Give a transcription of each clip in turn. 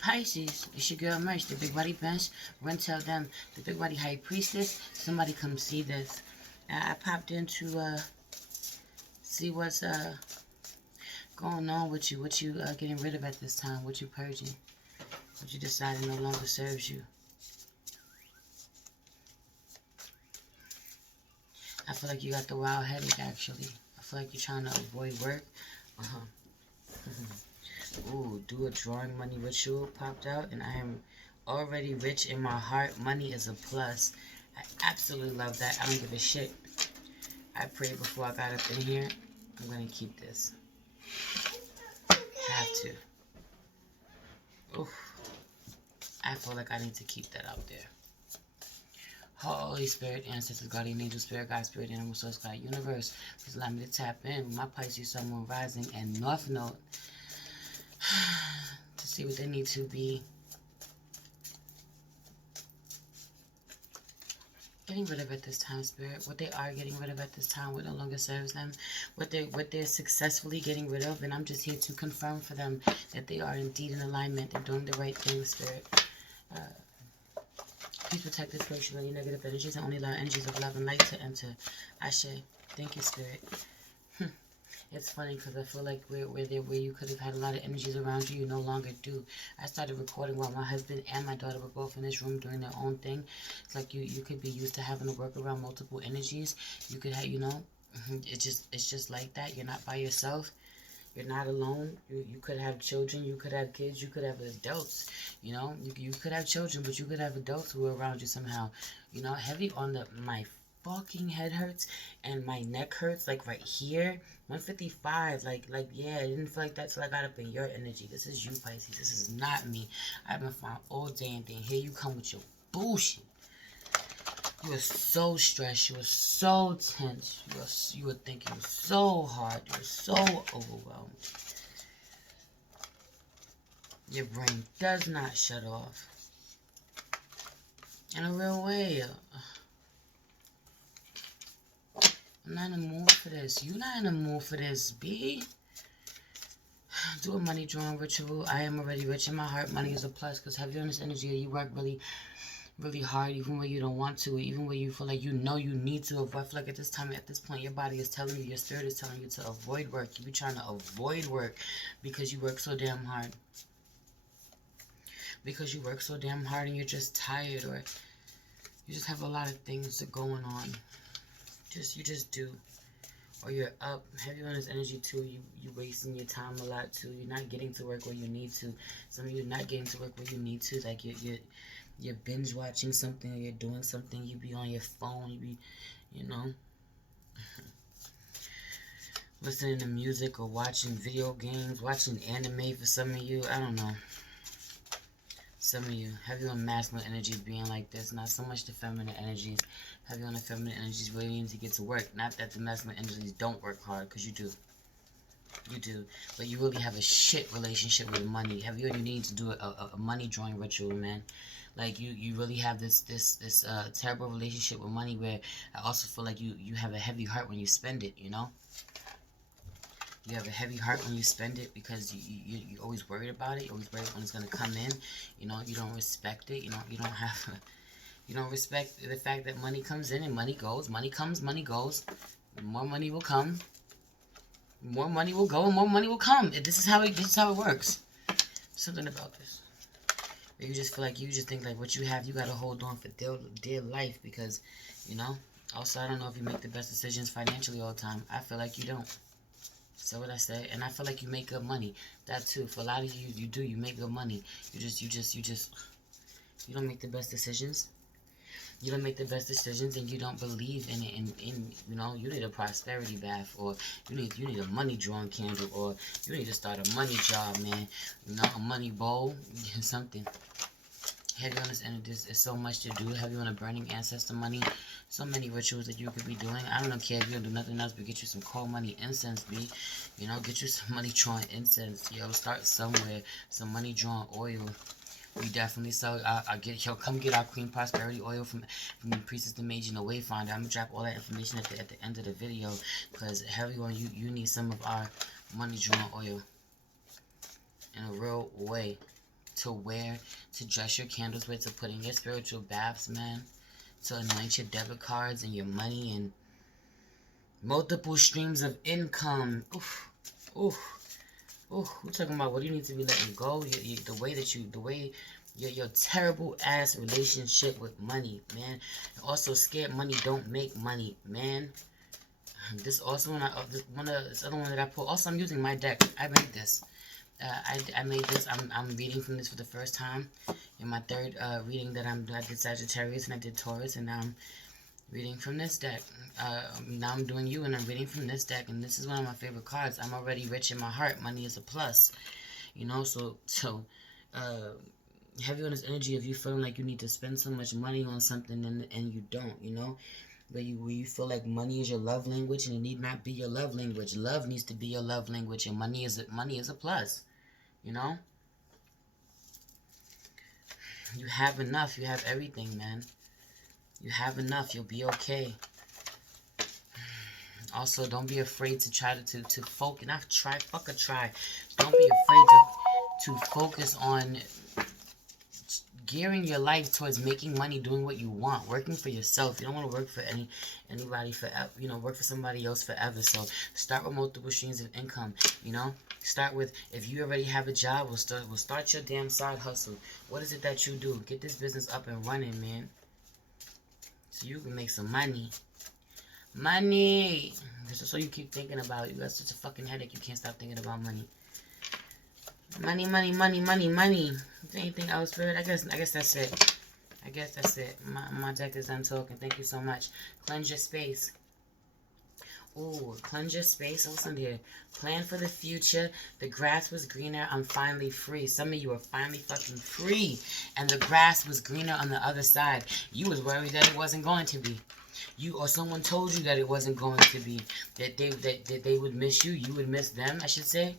Pisces, it's your girl Merch, the Big Body Bench. Run tell them, the Big Body High Priestess. Somebody come see this. I popped in to see what's going on with you. What you getting rid of at this time. What you purging. What you deciding no longer serves you. I feel like you got the wild headache, actually. I feel like you're trying to avoid work. Ooh, do a drawing money ritual popped out, and I am already rich in my heart. Money is a plus. I absolutely love that. I don't give a shit. I prayed before I got up in here. I'm going to keep this. Have to. Oof. I feel like I need to keep that out there. Holy Spirit, Ancestors, Guardian Angel, Spirit, God, Spirit, Animal, Source, God, Universe. Please allow me to tap in with my Pisces, Sun, Moon, Rising, and North Node to see what they need to be getting rid of at this time, Spirit. What they are getting rid of at this time, what no longer serves them, what they're successfully getting rid of, and I'm just here to confirm for them that they are indeed in alignment. They're doing the right thing, Spirit. Please protect this place from any negative energies and only allow energies of love and light to enter. Ashe. Thank you, Spirit. It's funny because I feel like where you could have had a lot of energies around you, you no longer do. I started recording while my husband and my daughter were both in this room doing their own thing. It's like you could be used to having to work around multiple energies. You could have, it's just like that. You're not by yourself. You're not alone. You could have children. You could have kids. You could have adults. You could have children, but you could have adults who are around you somehow. Heavy on my fucking head hurts and my neck hurts, like right here. 155. Like yeah, I didn't feel like that till I got up in your energy. This is you, Pisces. This is not me. I've been fine all day and then here you come with your bullshit. You were so stressed. You were so tense. You were thinking so hard. You were so overwhelmed. Your brain does not shut off. In a real way. I'm not in the mood for this. You're not in the mood for this, B. Do a money drawing ritual. I am already rich in my heart. Money is a plus because heavy on this energy. You work really hard, even when you don't want to, even when you feel like you need to. I feel like at this point, your body is telling you, your spirit is telling you to avoid work. You be trying to avoid work because you work so damn hard. Because you work so damn hard and you're just tired, or you just have a lot of things going on. You just do. Or you're up. Heavy on this energy too. You wasting your time a lot too. You're not getting to work where you need to. Some of you not getting to work where you need to. Like you're binge watching something, or you're doing something, you be on your phone, you be, listening to music or watching video games, watching anime for some of you, I don't know. Some of you, heavy on masculine energy being like this, not so much the feminine energies. Heavy on the feminine energies really need to get to work. Not that the masculine energies don't work hard, because you do. You do, but you really have a shit relationship with money. Heavy on you need to do a money drawing ritual, man. Like you really have this terrible relationship with money where I also feel like you have a heavy heart when you spend it, You have a heavy heart when you spend it because you're always worried about it. You're always worried when it's going to come in. You don't respect it. You don't respect the fact that money comes in and money goes. Money comes, money goes. More money will come. More money will go and more money will come. This is how it works. Something about this. You just feel like you just think like what you have, you gotta hold on for dear life because, Also, I don't know if you make the best decisions financially all the time. I feel like you don't. So what I say, and I feel like you make good money. That too. For a lot of you, you do. You make good money. You don't make the best decisions. You don't make the best decisions, and you don't believe in it. You need a prosperity bath, or you need a money drawing candle, or you need to start a money job, man. A money bowl, something. Heavy on this energy, there's so much to do. Heavy on a burning ancestor money. So many rituals that you could be doing. I don't care if you don't do nothing else, but get you some cold money incense, B. Get you some money drawing incense. Start somewhere. Some money drawing oil. We definitely sell. Come get our Queen Prosperity oil from the Priestess, the Mage, and the Wayfinder. I'm gonna drop all that information at the end of the video because heavy on you need some of our money drawing oil in a real way to wear, to dress your candles with, to put in your spiritual baths, man. To anoint your debit cards and your money and multiple streams of income. Oof. Oof. Oof. We're talking about what you need to be letting go. Your terrible ass relationship with money, man. Also, scared money don't make money, man. This also this other one that I pulled. Also, I'm using my deck. I made this. I made this. I'm reading from this for the first time. In my third reading that I did Sagittarius and I did Taurus, and now I'm reading from this deck. Now I'm doing you, and I'm reading from this deck, and this is one of my favorite cards. I'm already rich in my heart. Money is a plus, you know. So heavy on this energy of you feeling like you need to spend so much money on something and you don't, you know. Where you feel like money is your love language, and it need not be your love language. Love needs to be your love language, and money is a plus, you know. You have enough. You have everything, man. You have enough. You'll be okay. Also, don't be afraid to try to focus. Not try. Fuck a try. Don't be afraid to focus on gearing your life towards making money, doing what you want, working for yourself. You don't want to work for anybody forever. You know, work for somebody else forever. So start with multiple streams of income. You know, start with, if you already have a job, we'll start your damn side hustle. What is it that you do? Get this business up and running, man. So you can make some money. Money! This is all you keep thinking about. You got such a fucking headache, you can't stop thinking about money. Money, money, money, money, money. Is there anything else, Spirit? I guess that's it. I guess that's it. My deck is done talking. Thank you so much. Cleanse your space. Ooh, cleanse your space. What's under here? Plan for the future. The grass was greener. I'm finally free. Some of you are finally fucking free. And the grass was greener on the other side. You was worried that it wasn't going to be. You or someone told you that it wasn't going to be. That they would miss you. You would miss them, I should say.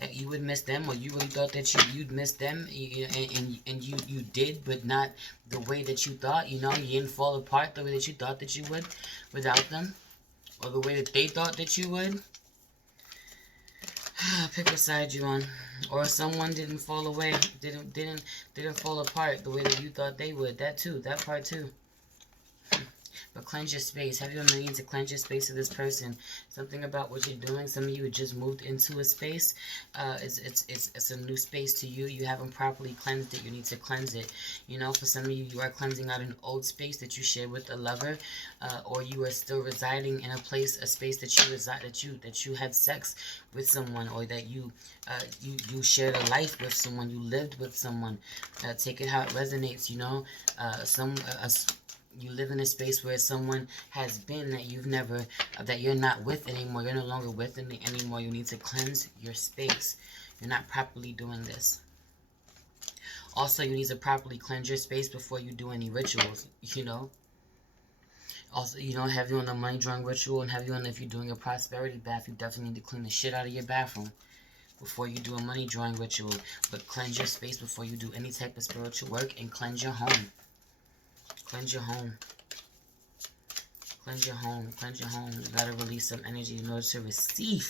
That you would miss them, or you really thought that you'd miss them, and you did, but not the way that you thought. You know, you didn't fall apart the way that you thought that you would without them, or the way that they thought that you would. Pick a side you on, or someone didn't fall away, didn't fall apart the way that you thought they would. That too, that part too. But cleanse your space. Have you need to cleanse your space to this person? Something about what you're doing. Some of you had just moved into a space. It's a new space to you. You haven't properly cleansed it. You need to cleanse it. You know, for some of you, you are cleansing out an old space that you shared with a lover, or you are still residing in a space that you had sex with someone, or that you shared a life with someone. You lived with someone. Take it how it resonates. You know, you live in a space where someone has been that you're not with anymore. You're no longer with them anymore. You need to cleanse your space. You're not properly doing this. Also, you need to properly cleanse your space before you do any rituals, you know. Also, you know, have you on the money drawing ritual, and have you on, if you're doing a prosperity bath, you definitely need to clean the shit out of your bathroom before you do a money drawing ritual. But cleanse your space before you do any type of spiritual work, and cleanse your home. Cleanse your home. Cleanse your home. Cleanse your home. You gotta release some energy in order to receive.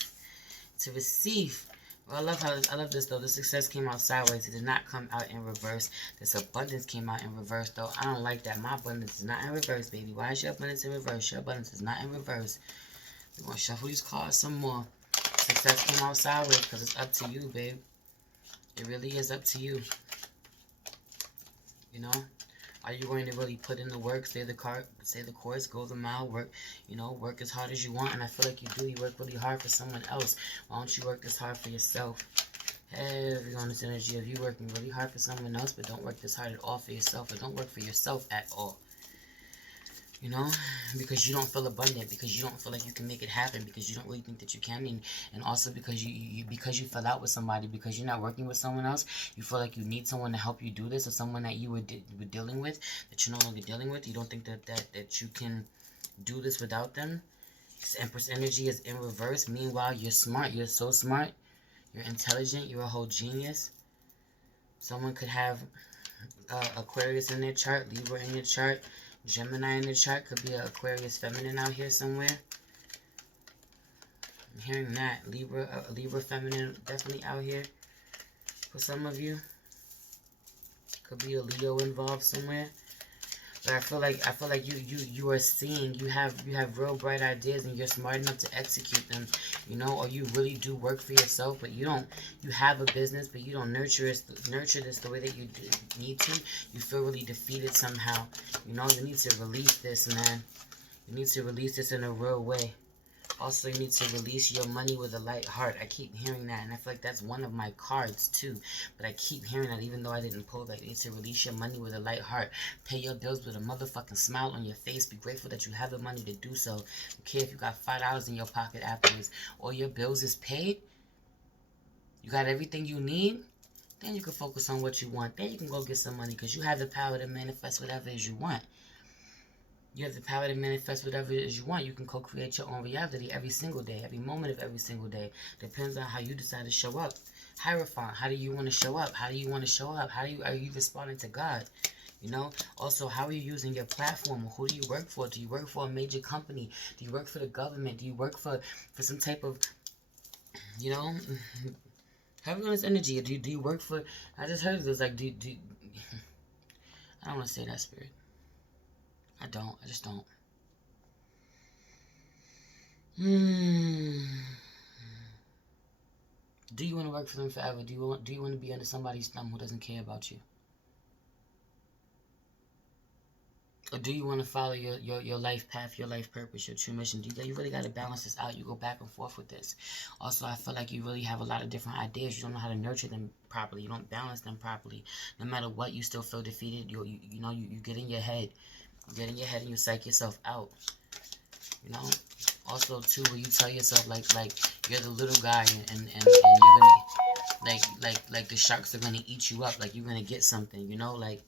To receive. Well, I love this though. The success came out sideways. It did not come out in reverse. This abundance came out in reverse though. I don't like that. My abundance is not in reverse, baby. Why is your abundance in reverse? Your abundance is not in reverse. We're gonna shuffle these cards some more. Success came out sideways because it's up to you, babe. It really is up to you. You know? Are you going to really put in the work, say the course, go the mile, work, you know, work as hard as you want? And I feel like you do. You work really hard for someone else. Why don't you work this hard for yourself? Heavy on this energy of you working really hard for someone else, but don't work this hard at all for yourself, or don't work for yourself at all. You know, because you don't feel abundant, because you don't feel like you can make it happen, because you don't really think that you can, and also because you fell out with somebody, because you're not working with someone else, you feel like you need someone to help you do this, or someone that you were dealing with, that you're no longer dealing with. You don't think that you can do this without them. This Empress energy is in reverse. Meanwhile, you're smart. You're so smart. You're intelligent. You're a whole genius. Someone could have Aquarius in their chart, Libra in your chart, Gemini in the chart. Could be an Aquarius feminine out here somewhere. I'm hearing that. Libra feminine definitely out here for some of you. Could be a Leo involved somewhere. But I feel like you are seeing, you have real bright ideas and you're smart enough to execute them, you know, or you really do work for yourself, but you have a business, but you don't nurture this the way that you need to. You feel really defeated somehow, you know. You need to release this, man. You need to release this in a real way. Also, you need to release your money with a light heart. I keep hearing that, and I feel like that's one of my cards, too. But I keep hearing that, even though I didn't pull that. You need to release your money with a light heart. Pay your bills with a motherfucking smile on your face. Be grateful that you have the money to do so. Okay, if you got $5 in your pocket afterwards, all your bills is paid, you got everything you need, then you can focus on what you want. Then you can go get some money, because you have the power to manifest whatever it is you want. You have the power to manifest whatever it is you want. You can co-create your own reality every single day, every moment of every single day. Depends on how you decide to show up. Hierophant, how do you want to show up? How do you want to show up? Are you responding to God? You know? Also, how are you using your platform? Who do you work for? Do you work for a major company? Do you work for the government? Do you work for some type of, you know, having all this energy? Do you work for, I just heard this, like, I don't want to say that, Spirit. I just don't. Do you want to work for them forever? Do you want to be under somebody's thumb who doesn't care about you? Or do you want to follow your life path, your life purpose, your true mission? You really got to balance this out. You go back and forth with this. Also, I feel like you really have a lot of different ideas. You don't know how to nurture them properly. You don't balance them properly. No matter what, you still feel defeated. You get in your head. You get in your head and you psych yourself out. You know? Also, too, where you tell yourself, like you're the little guy and you're gonna, like the sharks are gonna eat you up. Like, you're gonna get something, you know? Like,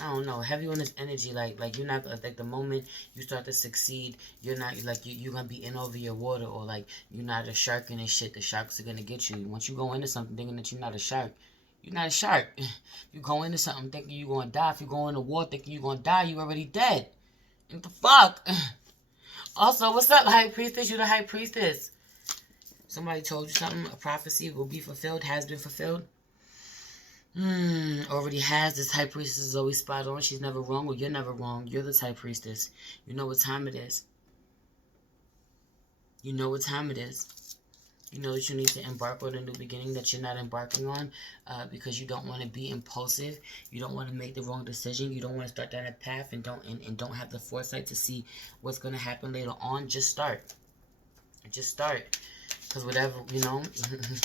I don't know, heavy on this energy, like you're not, like, the moment you start to succeed, you're not, like, you're gonna be in over your water, or, like, you're not a shark and shit. The sharks are gonna get you. Once you go into something thinking that you're not a shark, you're not a shark. You go into something thinking you're gonna die. If you go into war thinking you're gonna die, you already dead. What the fuck? Also, what's up, High Priestess? You're the High Priestess. Somebody told you something, a prophecy will be fulfilled, has been fulfilled. Already has. This High Priestess is always spot on. She's never wrong, or you're never wrong. You're the High Priestess. You know what time it is. You know what time it is. You know that you need to embark on a new beginning that you're not embarking on because you don't want to be impulsive. You don't want to make the wrong decision. You don't want to start down a path and don't have the foresight to see what's going to happen later on. Just start. Just start. Because whatever, you know,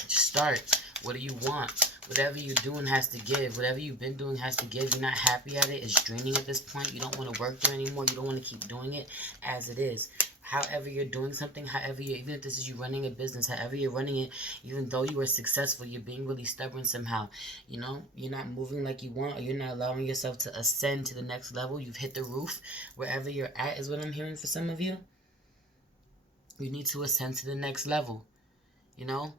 just start. What do you want? Whatever you're doing has to give. Whatever you've been doing has to give. You're not happy at it. It's draining at this point. You don't want to work there anymore. You don't want to keep doing it as it is. However you're doing something, even if this is you running a business, however you're running it, even though you are successful, you're being really stubborn somehow. You know, you're not moving like you want, or you're not allowing yourself to ascend to the next level. You've hit the roof. Wherever you're at is what I'm hearing for some of you. You need to ascend to the next level. You know?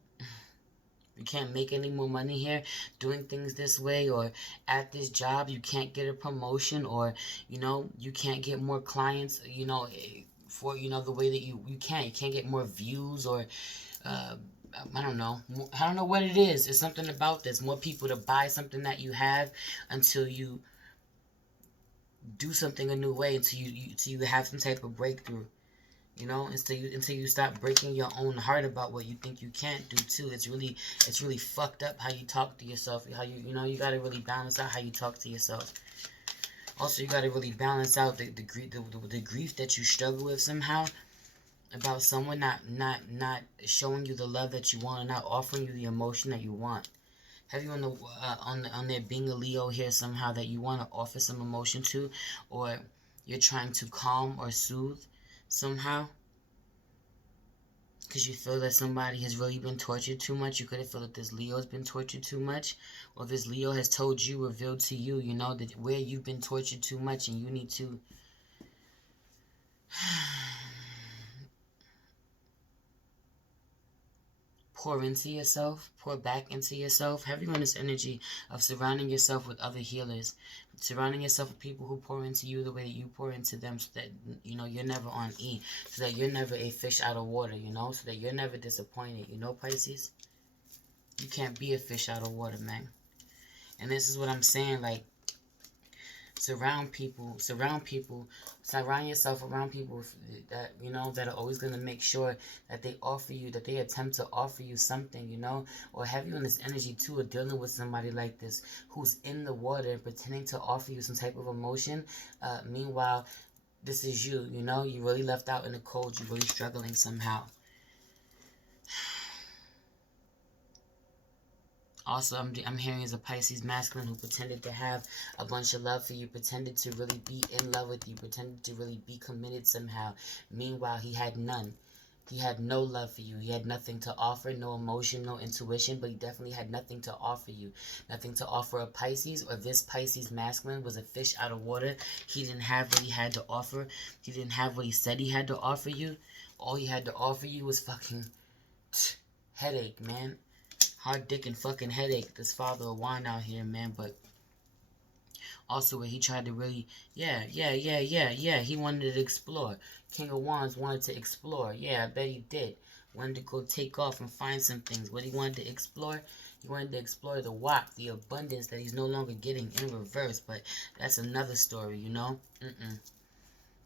You can't make any more money here doing things this way, or at this job you can't get a promotion, or, you know, you can't get more clients, you know, for, you know, the way that you can't get more views, or I don't know what it is. It's something about this, more people to buy something that you have, until you do something a new way, until you have some type of breakthrough. You know, until you stop breaking your own heart about what you think you can't do too. It's really fucked up how you talk to yourself. How you know, you gotta really balance out how you talk to yourself. Also, you gotta really balance out the grief that you struggle with somehow about someone not showing you the love that you want, and not offering you the emotion that you want. Have you on there being a Leo here somehow that you want to offer some emotion to, or you're trying to calm or soothe somehow, because you feel that somebody has really been tortured too much. You could have felt that this Leo has been tortured too much, or this Leo has told you, revealed to you, you know, that where you've been tortured too much, and you need to pour into yourself, pour back into yourself. Have you on this energy of surrounding yourself with other healers, surrounding yourself with people who pour into you the way that you pour into them, so that, you know, you're never on E, so that you're never a fish out of water, you know, so that you're never disappointed, you know, Pisces? You can't be a fish out of water, man. And this is what I'm saying, like, Surround yourself around people that, you know, that are always going to make sure that they offer you, that they attempt to offer you something, you know, or have you in this energy too, or dealing with somebody like this who's in the water and pretending to offer you some type of emotion. Meanwhile, this is you, you know, you really left out in the cold, you're really struggling somehow. Also, I'm hearing is a Pisces masculine who pretended to have a bunch of love for you, pretended to really be in love with you, pretended to really be committed somehow. Meanwhile, he had none. He had no love for you. He had nothing to offer, no emotion, no intuition, but he definitely had nothing to offer you. Nothing to offer a Pisces, or this Pisces masculine was a fish out of water. He didn't have what he had to offer. He didn't have what he said he had to offer you. All he had to offer you was fucking headache, man. Hard dick and fucking headache. This father of wine out here, man. But also where he tried to really, yeah. He wanted to explore. King of Wands wanted to explore. Yeah, I bet he did. Wanted to go take off and find some things. What he wanted to explore? He wanted to explore the WAP, the abundance that he's no longer getting in reverse. But that's another story, you know?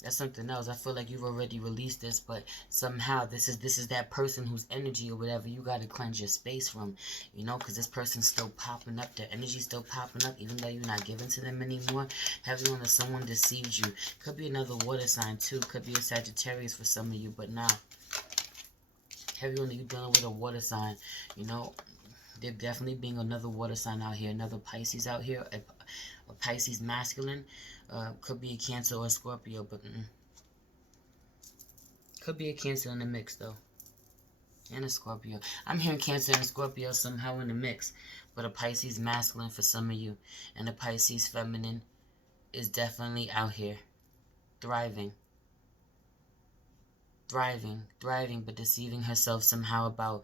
That's something else. I feel like you've already released this, but somehow this is that person whose energy or whatever you got to cleanse your space from, you know, because this person's still popping up. Their energy's still popping up, even though you're not giving to them anymore. Heavy on that someone deceived you. Could be another water sign too. Could be a Sagittarius for some of you, but nah. Heavy on you dealing with a water sign, you know. There definitely being another water sign out here, another Pisces out here, a Pisces masculine. Could be a Cancer or a Scorpio, but could be a Cancer in the mix, though. And a Scorpio. I'm hearing Cancer and Scorpio somehow in the mix. But a Pisces masculine for some of you. And a Pisces feminine is definitely out here. Thriving, but deceiving herself somehow about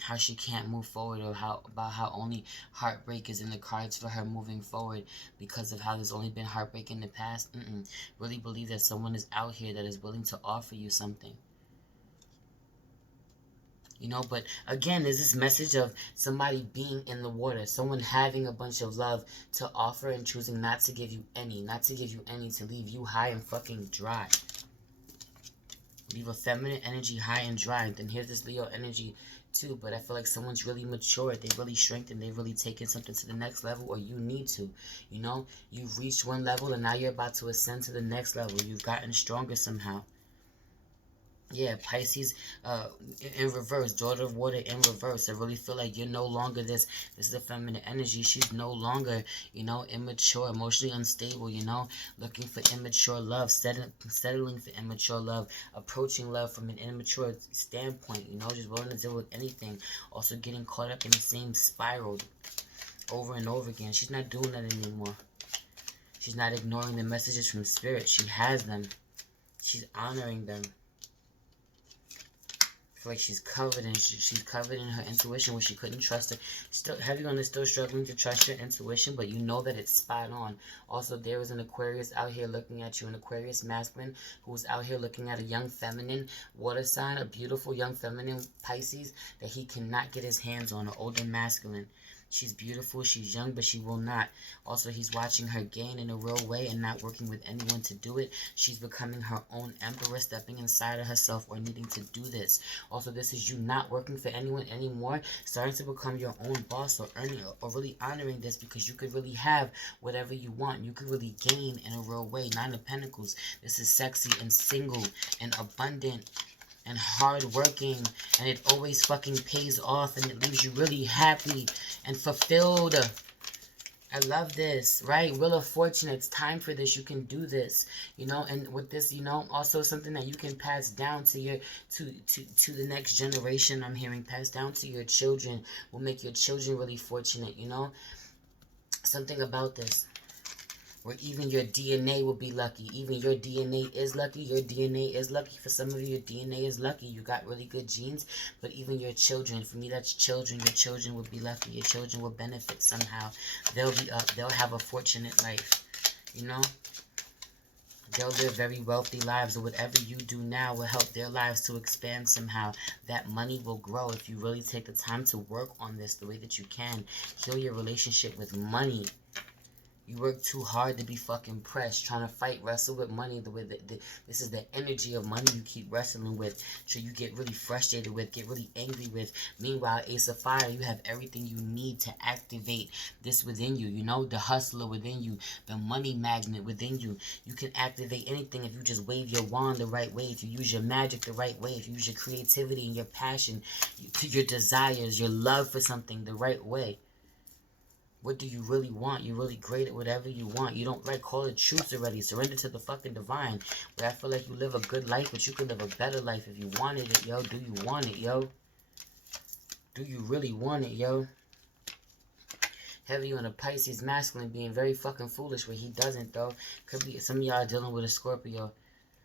how she can't move forward, or about how only heartbreak is in the cards for her moving forward because of how there's only been heartbreak in the past. Really believe that someone is out here that is willing to offer you something. You know, but again, there's this message of somebody being in the water, someone having a bunch of love to offer and choosing not to give you any, to leave you high and fucking dry. Leave a feminine energy high and dry. Then here's this Leo energy too, but I feel like someone's really matured, they really strengthened, they've really taken something to the next level, or you need to, you know, you've reached one level and now you're about to ascend to the next level. You've gotten stronger somehow. Yeah, Pisces in reverse, daughter of water in reverse. I really feel like you're no longer this is a feminine energy. She's no longer, you know, immature, emotionally unstable, you know, looking for immature love, settling for immature love, approaching love from an immature standpoint, you know, just willing to deal with anything. Also getting caught up in the same spiral over and over again. She's not doing that anymore. She's not ignoring the messages from spirit. She has them. She's honoring them. Like she's covered in her intuition where she couldn't trust it. Still heavy on this, still struggling to trust your intuition, but you know that it's spot on. Also, there is an Aquarius out here looking at you, an Aquarius masculine who's out here looking at a young feminine water sign, a beautiful young feminine Pisces that he cannot get his hands on, an older masculine. She's beautiful, she's young, but she will not. Also, he's watching her gain in a real way and not working with anyone to do it. She's becoming her own emperor, stepping inside of herself or needing to do this. Also, this is you not working for anyone anymore, starting to become your own boss, or earning, or really honoring this because you could really have whatever you want. You could really gain in a real way. Nine of Pentacles. This is sexy and single and abundant and hard-working, and it always fucking pays off, and it leaves you really happy and fulfilled. I love this, right? Wheel of Fortune, it's time for this. You can do this, you know, and with this, you know, also something that you can pass down to your, to the next generation. I'm hearing pass down to your children, will make your children really fortunate, you know, something about this. Where even your DNA will be lucky. Even your DNA is lucky. Your DNA is lucky. For some of you, your DNA is lucky. You got really good genes. But even your children, for me, that's children. Your children will be lucky. Your children will benefit somehow. They'll be up. They'll have a fortunate life. You know? They'll live very wealthy lives. Or whatever you do now will help their lives to expand somehow. That money will grow if you really take the time to work on this the way that you can. Heal your relationship with money. You work too hard to be fucking pressed, trying to fight, wrestle with money. This is the energy of money you keep wrestling with, so you get really frustrated with, get really angry with. Meanwhile, Ace of Fire, you have everything you need to activate this within you. You know, the hustler within you, the money magnet within you. You can activate anything if you just wave your wand the right way, if you use your magic the right way, if you use your creativity and your passion, your desires, your love for something the right way. What do you really want? You're really great at whatever you want. You don't call it truth already. Surrender to the fucking divine. But I feel like you live a good life, but you can live a better life if you wanted it, yo. Do you want it, yo? Do you really want it, yo? Heavy on a Pisces masculine being very fucking foolish where he doesn't, though. Could be some of y'all dealing with a Scorpio.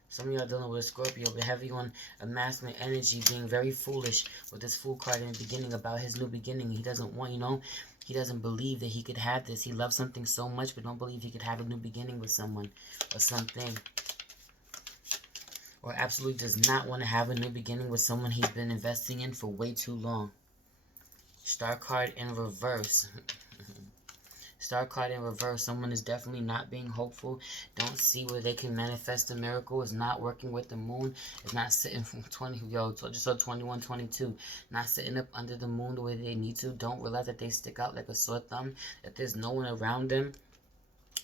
Some of y'all dealing with a Scorpio, but heavy on a masculine energy being very foolish with this Fool card in the beginning about his new beginning. He doesn't want, you know, he doesn't believe that he could have this. He loves something so much, but don't believe he could have a new beginning with someone or something. Or absolutely does not want to have a new beginning with someone he's been investing in for way too long. Star card in reverse. Star card in reverse. Someone is definitely not being hopeful. Don't see where they can manifest a miracle. Is not working with the moon. Is not sitting from 20. Yo, just saw 21, 22. Not sitting up under the moon the way they need to. Don't realize that they stick out like a sore thumb. That there's no one around them.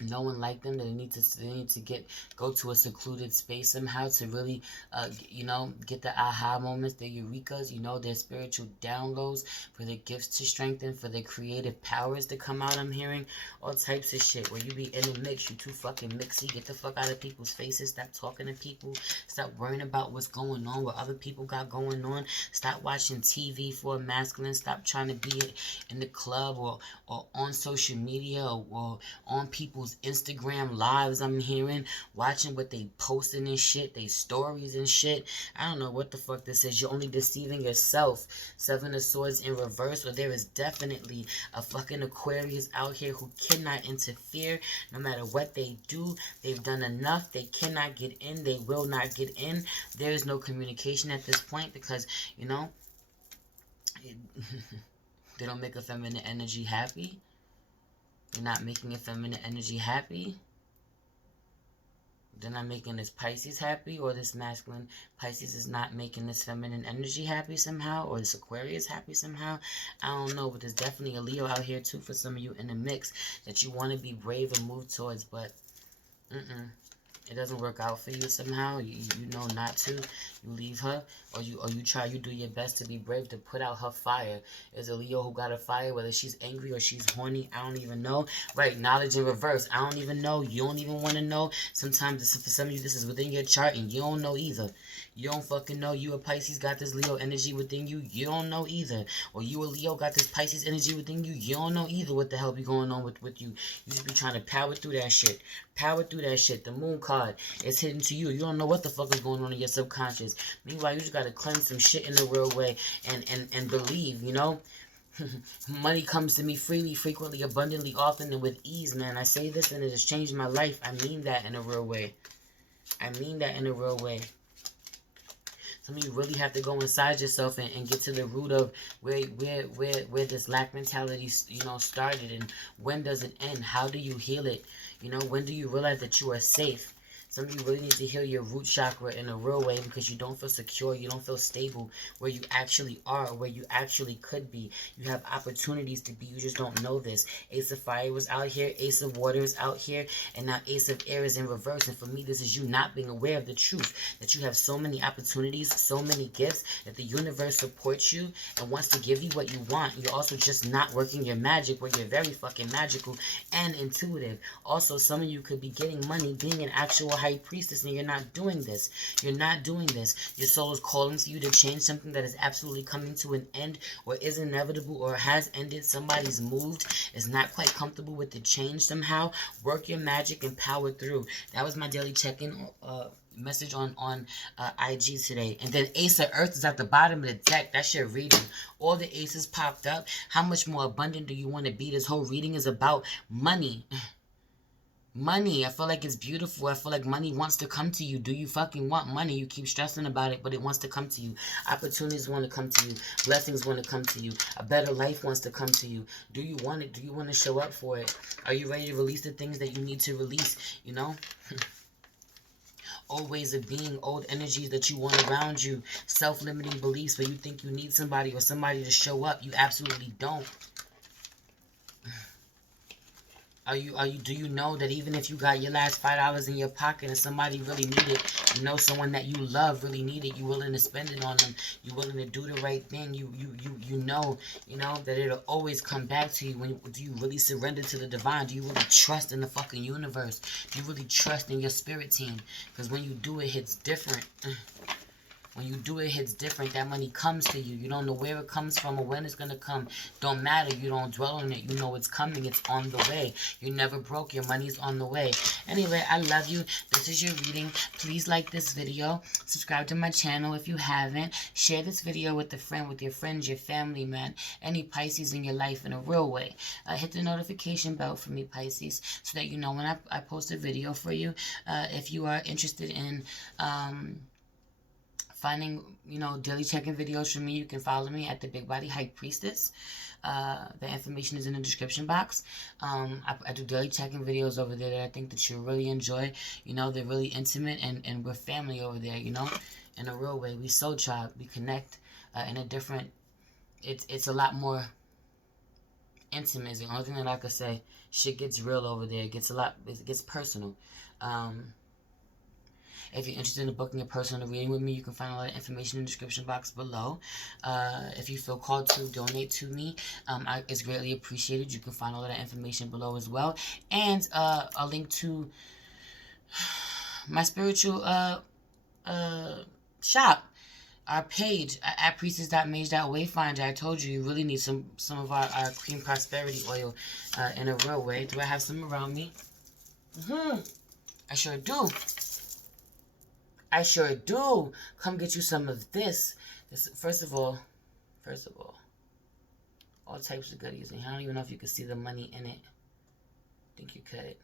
No one like them. That they need to go to a secluded space somehow to really, you know, get the aha moments, the eurekas, you know, their spiritual downloads, for their gifts to strengthen, for their creative powers to come out. I'm hearing all types of shit where you be in the mix. You too fucking mixy. Get the fuck out of people's faces. Stop talking to people. Stop worrying about what's going on, what other people got going on. Stop watching TV for a masculine. Stop trying to be in the club or on social media or on people's Instagram lives. I'm hearing, watching what they posting and shit, they stories and shit. I don't know what the fuck this is. You're only deceiving yourself. Seven of Swords in reverse, where there is definitely a fucking Aquarius out here who cannot interfere. No matter what they do, they've done enough. They cannot get in. They will not get in. There is no communication at this point because, you know, they don't make a feminine energy happy. They're not making a feminine energy happy. They're not making this Pisces happy, or this masculine Pisces is not making this feminine energy happy somehow, or this Aquarius happy somehow. I don't know, but there's definitely a Leo out here too for some of you in the mix that you want to be brave and move towards, but it doesn't work out for you somehow. You know not to. You leave her, or you try. You do your best to be brave to put out her fire. There's a Leo who got a fire, whether she's angry or she's horny. I don't even know. Right, knowledge in reverse. I don't even know. You don't even want to know. Sometimes for some of you, this is within your chart, and you don't know either. You don't fucking know. You a Pisces got this Leo energy within you. You don't know either. Or you a Leo got this Pisces energy within you. You don't know either what the hell be going on with you. You just be trying to power through that shit. Power through that shit. The moon card is hidden to you. You don't know what the fuck is going on in your subconscious. Meanwhile, you just gotta cleanse some shit in the real way and believe, you know? Money comes to me freely, frequently, abundantly, often, and with ease, man. I say this and it has changed my life. I mean that in a real way. I mean that in a real way. Some of you really have to go inside yourself and get to the root of where this lack mentality, you know, started, and when does it end? How do you heal it? You know, when do you realize that you are safe? Some of you really need to heal your root chakra in a real way because you don't feel secure, you don't feel stable where you actually are, where you actually could be. You have opportunities to be, you just don't know this. Ace of Fire was out here, Ace of Water is out here, and now Ace of Air is in reverse. And for me, this is you not being aware of the truth, that you have so many opportunities, so many gifts, that the universe supports you and wants to give you what you want. You're also just not working your magic, where you're very fucking magical and intuitive. Also, some of you could be getting money, being an actual high priestess, and you're not doing this. You're not doing this. Your soul is calling to you to change something that is absolutely coming to an end, or is inevitable, or has ended. Somebody's moved, is not quite comfortable with the change somehow. Work your magic and power through. That was my daily check-in message on IG today. And then Ace of Earth is at the bottom of the deck. That's your reading. All the aces popped up. How much more abundant do you want to be? This whole reading is about money. Money, I feel like it's beautiful. I feel like money wants to come to you. Do you fucking want money? You keep stressing about it, but it wants to come to you. Opportunities want to come to you. Blessings want to come to you. A better life wants to come to you. Do you want it? Do you want to show up for it? Are you ready to release the things that you need to release? You know? Old ways of being, old energies that you want around you. Self-limiting beliefs where you think you need somebody or somebody to show up. You absolutely don't. Do you know that even if you got your last $5 in your pocket and somebody really need it, you know someone that you love really need it, you willing to spend it on them, you willing to do the right thing, you know that it'll always come back to you. Do you really surrender to the divine? Do you really trust in the fucking universe? Do you really trust in your spirit team? Because when you do, it hits different. When you do, it hits different. That money comes to you. You don't know where it comes from or when it's going to come. Don't matter. You don't dwell on it. You know it's coming. It's on the way. You never broke. Your money's on the way. Anyway, I love you. This is your reading. Please like this video. Subscribe to my channel if you haven't. Share this video with a friend, with your friends, your family, man. Any Pisces in your life in a real way. Hit the notification bell for me, Pisces, so that you know when I post a video for you. If you are interested in finding, daily check-in videos from me, you can follow me at the Big Body High Priestess. The information is in the description box. I do daily check-in videos over there that I think that you'll really enjoy. They're really intimate, and we're family over there, in a real way. We soul tribe. We connect in a different, it's a lot more intimate is the only thing that I could say. Shit gets real over there. It gets personal. If you're interested in booking a personal reading with me, you can find all the information in the description box below. If you feel called to donate to me, it's greatly appreciated. You can find all of that information below as well. And a link to my spiritual shop, our page at priestess.mage.wayfinder. I told you really need some of our cream prosperity oil in a real way. Do I have some around me? I sure do. I sure do. Come get you some of this. First of all, all types of goodies. And I don't even know if you can see the money in it. I think you could.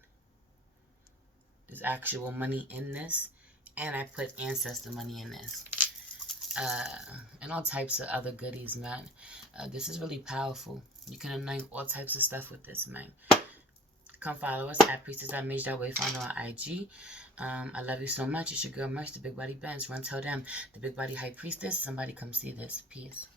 There's actual money in this. And I put ancestor money in this. And all types of other goodies, man. This is really powerful. You can anoint all types of stuff with this, man. Come follow us at priestess.mage.wayfinder on IG. I love you so much. It's your girl Merch, the Big Body Benz. Run tell them, the Big Body High Priestess. Somebody come see this. Peace.